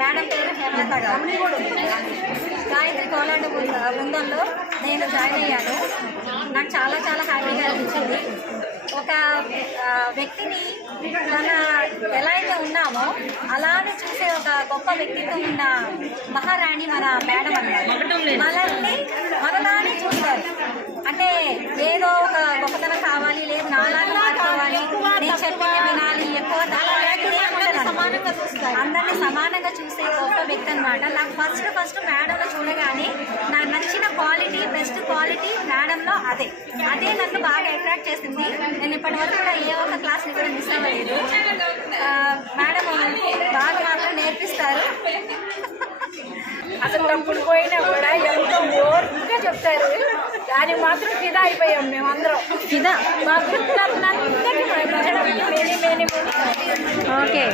Madam పేరు హేమలత గారు. గాయత్రి కోలాట బృందంలో నేను జాయిన్ అయ్యాను. నాకు చాలా చాలా హ్యాపీగా అనిపించింది. ఒక వ్యక్తిని మన ఎలా అయితే ఉన్నామో అలానే చూసే ఒక గొప్ప వ్యక్తిత్వం ఉన్న మహారాణి మన మేడం అన్నారు. మనలానే చూస్తారు. అంటే ఏదో ఒక గొప్పతనం కావాలి, లేదు నాలాగా మాట్లాడాలి, నేను చెప్పింది వినాలి, ఎక్కువ సమానంగా చూస్తారు. అందరినీ సమానంగా చూసే గొప్ప వ్యక్తి అనమాట. నాకు ఫస్ట్ మేడంలో చూడగానే నాకు నచ్చిన క్వాలిటీ, బెస్ట్ క్వాలిటీ మేడంలో అదే నన్ను బాగా అట్రాక్ట్ చేసింది. నేను ఇప్పటి వరకు కూడా ఏ ఒక్క క్లాస్ని కూడా మిస్ అవ్వలేదు. మేడం బాగా మాత్రం నేర్పిస్తారు. అసలు తప్పుడు పోయినా కూడా ఎంతో ఓర్పుగా చెప్తారు. దానికి మాత్రం ఫిదా అయిపోయాం మేమందరం. ఫిదా మా గుర్తున్నంతటి ఓకే.